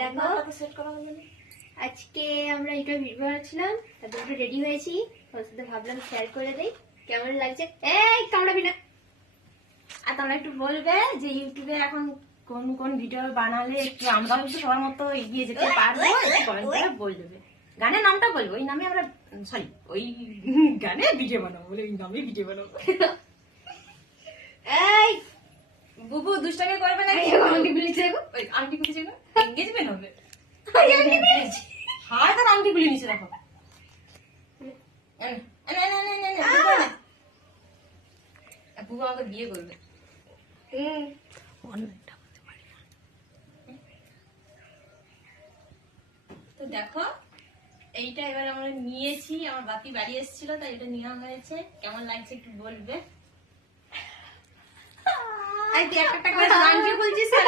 দেখো আজকে আমরা এটা ভিডিও বানাচ্ছিলাম, তারপর একটু রেডি হয়েছি, ওর সাথে ভাবলাম শেয়ার করে দিই কেমন লাগছে। এই কামড়াবি না। আর তোমরা একটু বলবে যে ইউটিউবে এখন কোন কোন ভিডিও বানালে একটু আমরাও একটু সবার মতো এগিয়ে যেতে পারবো, একটু কমেন্ট করে বলবে। গানের নামটা বলবো, ওই নামে আমরা সরি ওই গানে ভিডিও বানাবো বলে ওই নামে ভিডিও বানাবো। এই বুবু দুষ্টামি করবে না, আংটি খুলেছে গো, ওই আংটি খুলেছে গো, এঙ্গেজমেন্ট হবে। ওই আংটি খুলেছে। হাত আর আংটি খুলে নিচে রাখো। বুবু আমাকে বিয়ে করবে। তো দেখো এইটা এবার আমরা নিয়েছি, আমার বাপি বাড়ি এসেছিল তাই এটা নেওয়া হয়েছে। কেমন লাগছে একটু বলবে। আর তুই একটা করে আংটি খুলছিস আর